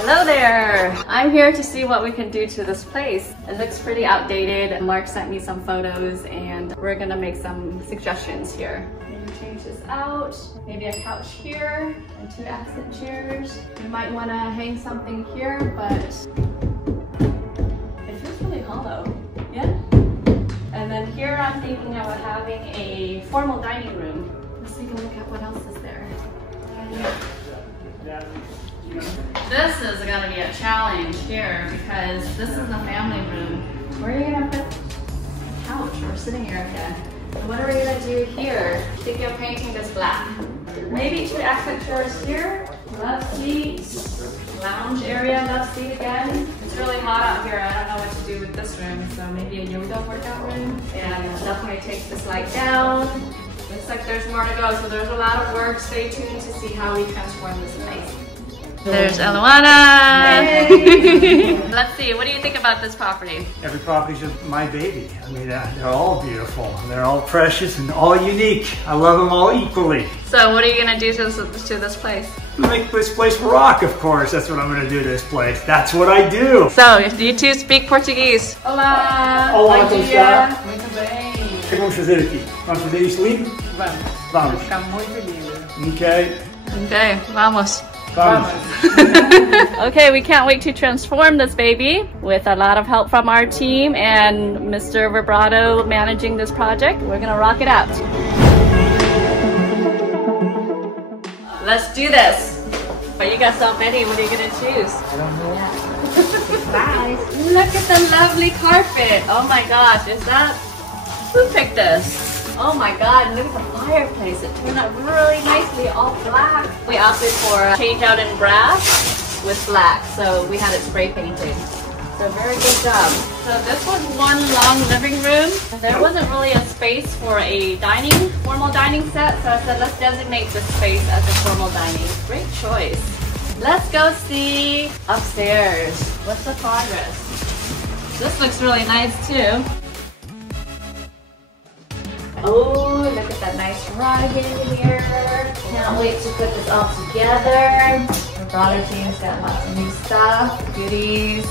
Hello there! I'm here to see what we can do to this place. It looks pretty outdated. Mark sent me some photos and we're gonna make some suggestions here. Maybe change this out. Maybe a couch here and 2 accent chairs. You might want to hang something here, but it feels really hollow. Yeah? And then here I'm thinking about having a formal dining room. Let's take a look at what else is there. This is gonna be a challenge here because this is the family room. Where are you gonna put a couch or sitting area? What are we gonna do here? I think you're painting this black. Maybe 2 accent chairs here. Love seat. Lounge area, love seat again. It's really hot out here. I don't know what to do with this room, so maybe a yoga workout room. And definitely take this light down. Looks like there's more to go, so there's a lot of work. Stay tuned to see how we transform this place. There's Eloana. Let's see, what do you think about this property? Every property's my baby. I mean, they're all beautiful. They're all precious and all unique. I love them all equally. So what are you gonna do to this place? Make this place rock, of course. That's what I'm gonna do to this place. That's what I do. So, you two speak Portuguese. Olá! Olá, bom como dia! está? Muito bem. O que vamos fazer aqui? Vamos fazer isto lindo? Vamos. Vamos. Vai ficar muito lindo. Ok. Okay, vamos. Vamos. Okay, we can't wait to transform this baby with a lot of help from our team and Mr. Vibrato managing this project. We're gonna rock it out. Let's do this. But you got so many, what are you gonna choose? I don't know. Surprise. Look at the lovely carpet. Oh my gosh, is that, who picked this? Oh my god, look at the fireplace. It turned out really nicely, all black. We opted for a change out in brass with black, so we had it spray painted. So very good job. So this was one long living room. There wasn't really a space for a formal dining set, so I said let's designate this space as a formal dining. Great choice. Let's go see upstairs. What's the progress? This looks really nice too. Oh, look at that nice rug in here. Can't wait to put this all together. The broader team's got lots of new stuff, goodies.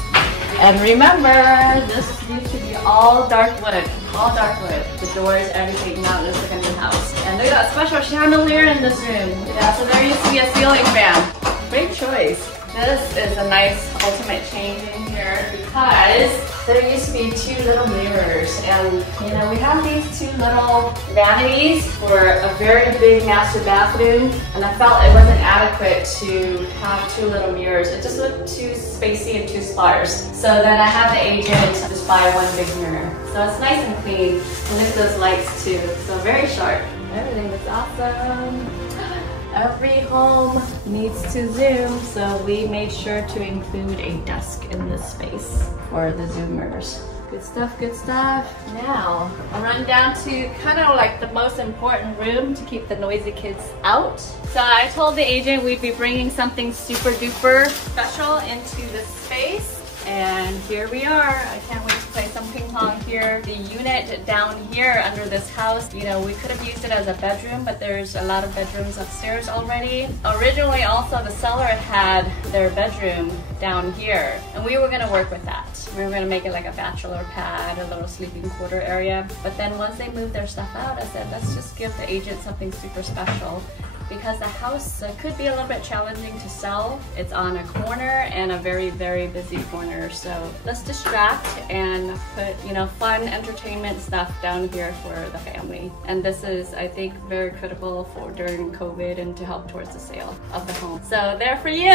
And remember, this used to be all dark wood. All dark wood. The doors, everything. Now this is like a new house. And look at that special chandelier in this room. Yeah, so there used to be a ceiling fan. Great choice. This is a nice ultimate change in here because there used to be 2 little mirrors, and you know, we have these 2 little vanities for a very big master bathroom, and I felt it wasn't adequate to have 2 little mirrors. It just looked too spacey and too sparse. So then I had the agent just buy 1 big mirror. So it's nice and clean. And look at those lights too. So very sharp. Everything looks awesome. Every home needs to Zoom, so we made sure to include a desk in this space for the Zoomers. Good stuff, good stuff. Now, I'll run down to kind of like the most important room to keep the noisy kids out. So I told the agent we'd be bringing something super duper special into this space. And here we are. I can't wait to play some ping pong here. The unit down here under this house, you know, we could have used it as a bedroom, but there's a lot of bedrooms upstairs already. Originally, also, the seller had their bedroom down here, and we were gonna work with that. We were gonna make it like a bachelor pad, a little sleeping quarter area. But then once they moved their stuff out, I said, let's just give the agent something super special, because the house could be a little bit challenging to sell. It's on a corner and a very, very busy corner. So let's distract and put, you know, fun entertainment stuff down here for the family. And this is, I think, very critical for during COVID and to help towards the sale of the home. So there for you.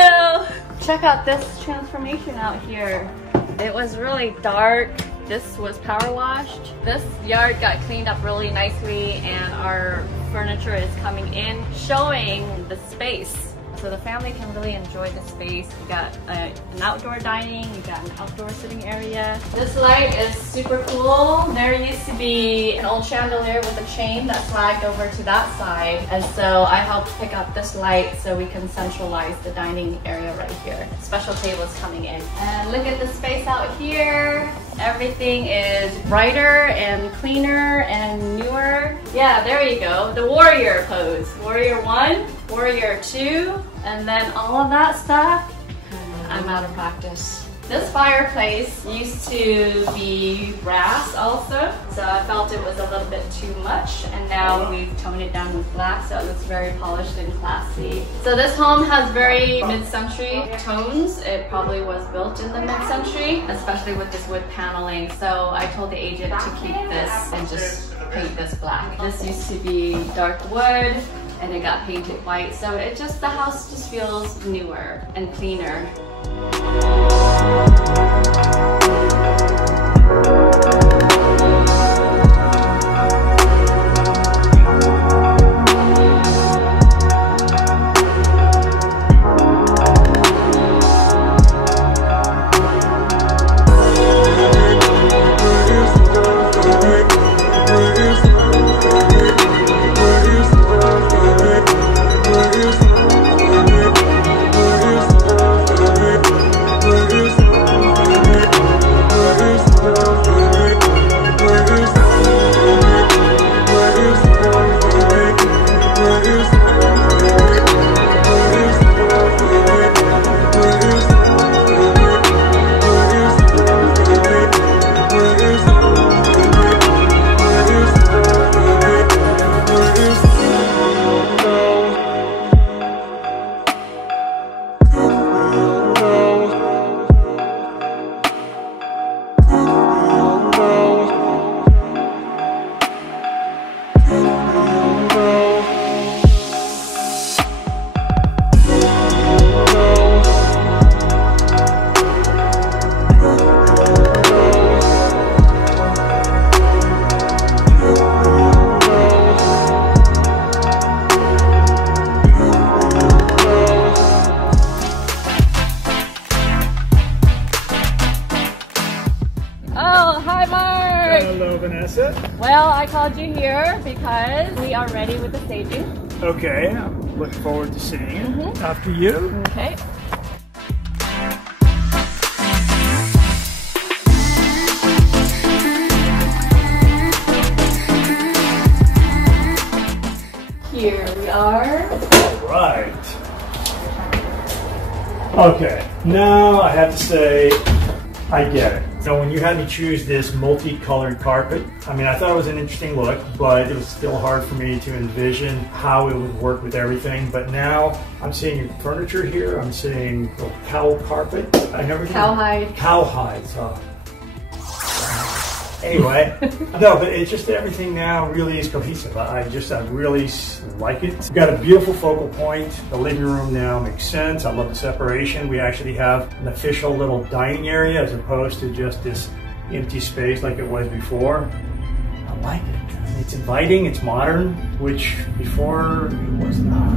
Check out this transformation out here. It was really dark. This was power washed. This yard got cleaned up really nicely, and our furniture is coming in, showing the space. So the family can really enjoy the space. You got an outdoor dining, you got an outdoor sitting area. This light is super cool. There used to be an old chandelier with a chain that flagged over to that side. And so I helped pick up this light so we can centralize the dining area right here. Special tables coming in. And look at the space out here. Everything is brighter and cleaner and newer. Yeah, there you go. The warrior pose. Warrior 1, warrior 2, and then all of that stuff. I'm out of practice. This fireplace used to be brass also, so I felt it was a little bit too much, and now we've toned it down with black, so it looks very polished and classy. So this home has very mid-century tones. It probably was built in the mid-century, especially with this wood paneling. So I told the agent to keep this and just paint this black. This used to be dark wood, and it got painted white, so the house just feels newer and cleaner. Hello, Vanessa. Well, I called you here because we are ready with the staging. Okay, I'm looking forward to seeing it. After you. Okay. Here we are. Right. Okay, now I have to say, I get it. So when you had me choose this multicolored carpet, I mean, I thought it was an interesting look, but it was still hard for me to envision how it would work with everything. But now I'm seeing furniture here. I'm seeing a cowl carpet. I never did. Cowhide. Cowhide. So. Anyway, no, but it's just everything now really is cohesive. I really like it. We've got a beautiful focal point. The living room now makes sense. I love the separation. We actually have an official little dining area as opposed to just this empty space like it was before. I like it. It's inviting, it's modern, which before it was not.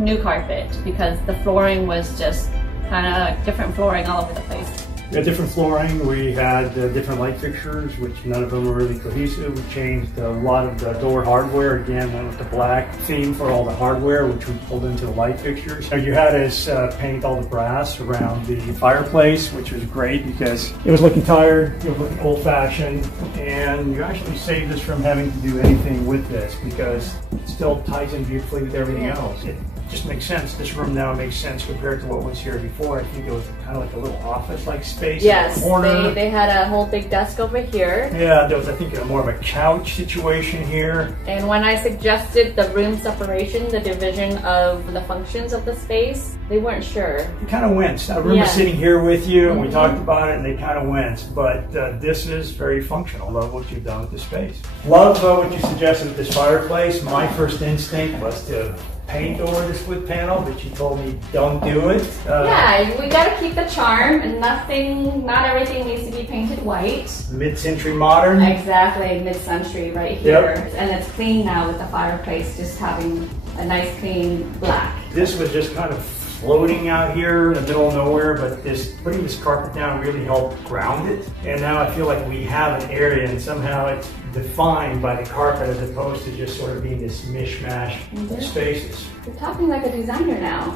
New carpet, because the flooring was just kind of different flooring all over the place. We had different flooring, we had different light fixtures, which none of them were really cohesive. We changed a lot of the door hardware, again, went with the black theme for all the hardware, which we pulled into the light fixtures. So you had us paint all the brass around the fireplace, which was great because it was looking tired, it was looking old-fashioned, and you actually saved us from having to do anything with this because it still ties in beautifully with everything else. It just makes sense. This room now makes sense compared to what was here before. I think it was kind of like a little office-like space. Yes, in the corner. they had a whole big desk over here. Yeah, there was, I think, more of a couch situation here. And when I suggested the room separation, the division of the functions of the space, they weren't sure. They kind of winced. I remember sitting here with you and we talked about it and they kind of winced. But this is very functional. Love what you've done with the space. Love what you suggested with this fireplace. My first instinct was to paint over this wood panel, but you told me don't do it. Yeah, we gotta keep the charm, and not everything needs to be painted white. Mid-century modern. Exactly, mid-century right here. And it's clean now with the fireplace, just having a nice clean black. This was just kind of floating out here in the middle of nowhere, but putting this carpet down really helped ground it. And now I feel like we have an area and somehow it's defined by the carpet as opposed to just sort of being this mishmash of spaces. You're talking like a designer now.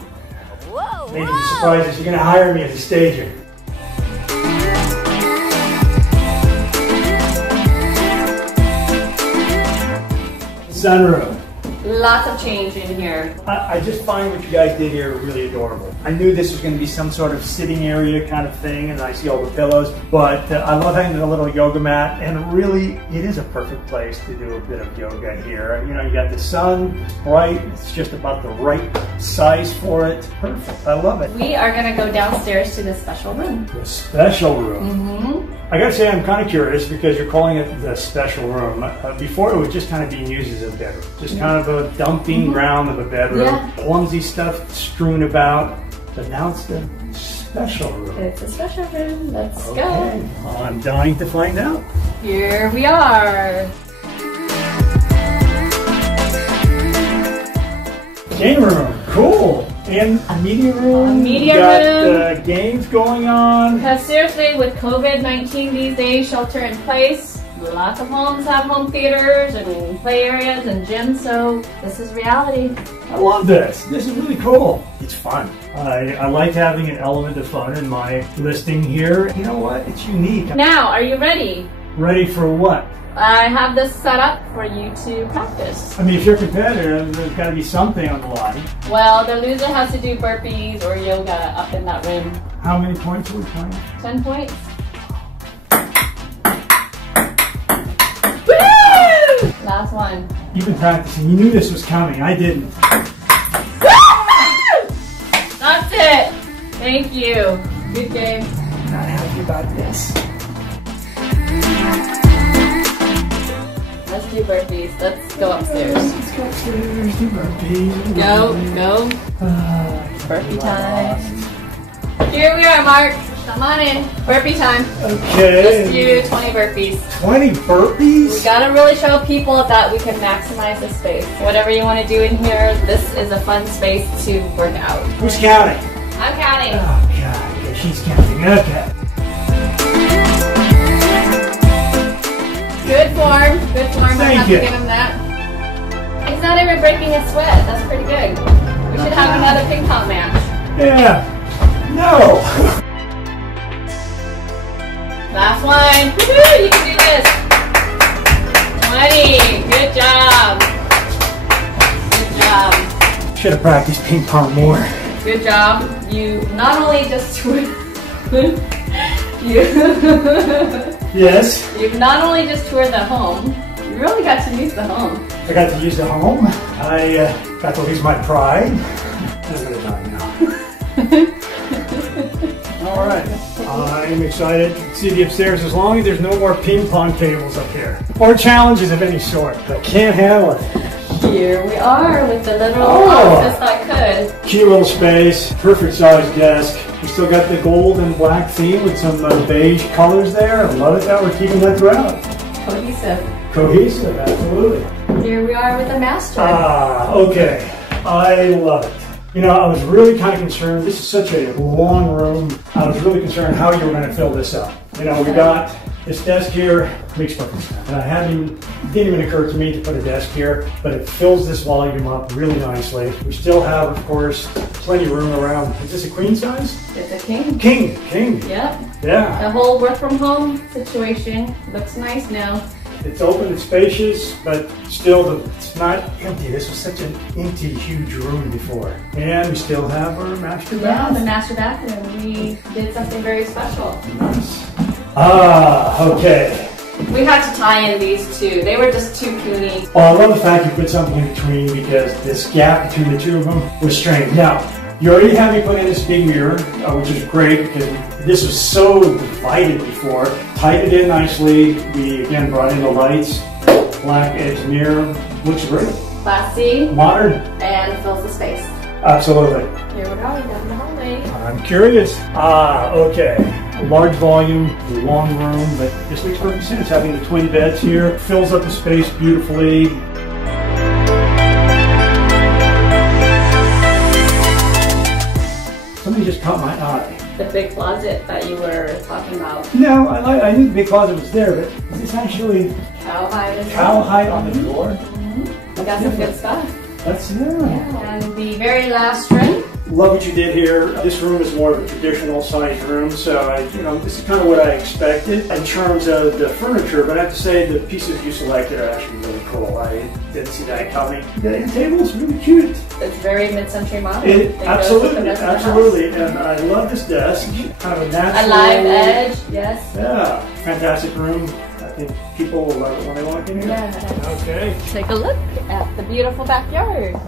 Whoa! Maybe the surprise is you're going to hire me as a stager. Sunroom. Lots of change in here. I just find what you guys did here really adorable. I knew this was going to be some sort of sitting area kind of thing, and I see all the pillows, but I love having a little yoga mat, and really, it is a perfect place to do a bit of yoga here. You know, you got the sun, it's bright, it's just about the right size for it. Perfect, I love it. We are gonna go downstairs to the special room. The special room. I gotta say, I'm kind of curious because you're calling it the special room. Before, it was just kind of being used as a bedroom. Just kind of a dumping ground of a bedroom. Clumsy stuff strewn about. But now it's the special room. It's a special room. Let's go. Well, I'm dying to find out. Here we are. Game room. Cool. And a media room. A media room. Got games going on. Because seriously, with COVID-19 these days, shelter in place, lots of homes have home theaters and play areas and gyms, so this is reality. I love this. This is really cool. It's fun. I like having an element of fun in my listing here. You know what? It's unique. Now, are you ready? Ready for what? I have this set up for you to practice. I mean, if you're competitive, there's got to be something on the line. Well, the loser has to do burpees or yoga up in that room. How many points are we playing? 10 points. Woo! Last one. You've been practicing. You knew this was coming. I didn't. That's it. Thank you. Good game. I'm not happy about this. Let's do burpees. Let's go upstairs. Let's go upstairs, do burpees. Go. Burpee time. Here we are, Mark. Come on in. Burpee time. Okay. Let's do 20 burpees. 20 burpees? We gotta really show people that we can maximize the space. Whatever you want to do in here, this is a fun space to work out. Who's counting? I'm counting. Oh, God. Okay, she's counting. Okay. Good form. Good form. I have you. to give him that. He's not even breaking a sweat. That's pretty good. We should have another ping pong match. Yeah. No. Last one. Woohoo! You can do this. 20. Good job. Good job. Should have practiced ping pong more. Good job. You not only just Yes. You've not only just toured the home, you really got to use the home. I got to use the home. I got to lose my pride. I'm gonna die now. All right. I'm excited to see the upstairs as long as there's no more ping pong tables up here. Or challenges of any sort. I can't handle it. Here we are with the little office that could. Cute little space, perfect size desk. We still got the gold and black theme with some beige colors there. I love it that we're keeping that throughout. Cohesive. Cohesive, absolutely. Here we are with the master. Okay. I love it. You know, I was really kind of concerned. This is such a long room. I was really concerned how you were going to fill this up. You know, we got this desk here, makes perfect sense. And it didn't even occur to me to put a desk here, but it fills this volume up really nicely. We still have, of course, plenty of room around. Is this a queen size? It's a king. King. Yep. Yeah. The whole work from home situation looks nice now. It's open, it's spacious, but still it's not empty. This was such an empty, huge room before. And we still have our master bath. Yeah, the master bathroom. We did something very special. Nice. Okay. We had to tie in these two. They were just too puny. Well, I love the fact you put something in between because this gap between the two of them was strange. Now, you already have me put in this big mirror, which is great because this was so divided before. Tied it in nicely. We again brought in the lights. Black edge mirror. Looks great. Classy. Modern. And fills the space. Absolutely. Here we go, down the hallway. I'm curious. Okay. A large volume, long room, but this makes perfect sense. Having the twin beds here fills up the space beautifully. Something just caught my eye. The big closet that you were talking about. No, I knew the big closet was there, but is this actually cowhide on the door? Mm-hmm. We got some good stuff. That's yeah. And the very last room. Love what you did here. This room is more of a traditional sized room, so this is kind of what I expected in terms of the furniture, but I have to say the pieces you selected are actually really cool. I didn't see that coming. The table's really cute. It's very mid-century model. Absolutely. And I love this desk. Kind of a natural. A live edge, yes. Yeah, fantastic room. I think people will love it when they walk in here. Yeah. Okay. Take a look at the beautiful backyard.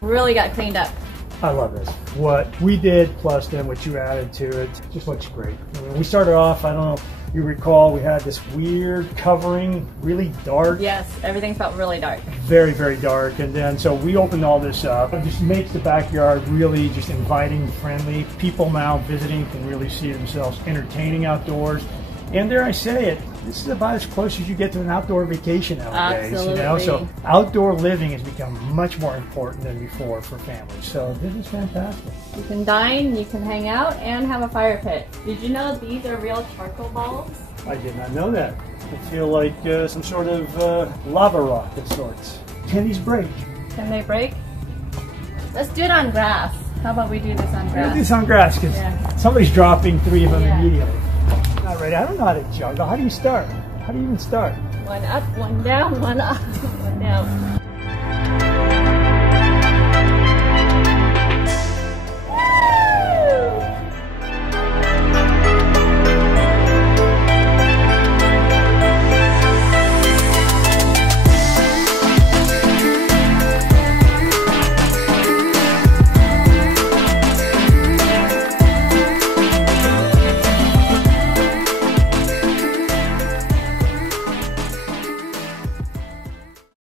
Really got cleaned up. I love this. What we did plus then what you added to it just looks great. I mean, we started off, I don't know if you recall, we had this weird covering, really dark. Yes, everything felt really dark. Very, very dark. And then so we opened all this up. It just makes the backyard really just inviting, friendly. People now visiting can really see themselves entertaining outdoors. And dare I say it, this is about as close as you get to an outdoor vacation nowadays. Absolutely. You know? So outdoor living has become much more important than before for families. So this is fantastic. You can dine, you can hang out, and have a fire pit. Did you know these are real charcoal balls? I did not know that. I feel like some sort of lava rock of sorts. Can these break? Can they break? Let's do it on grass. How about we do this on grass? Let's do this on grass because somebody's dropping 3 of them immediately. Not ready. I don't know how to juggle. How do you start? How do you even start? One up, one down, one up, one down.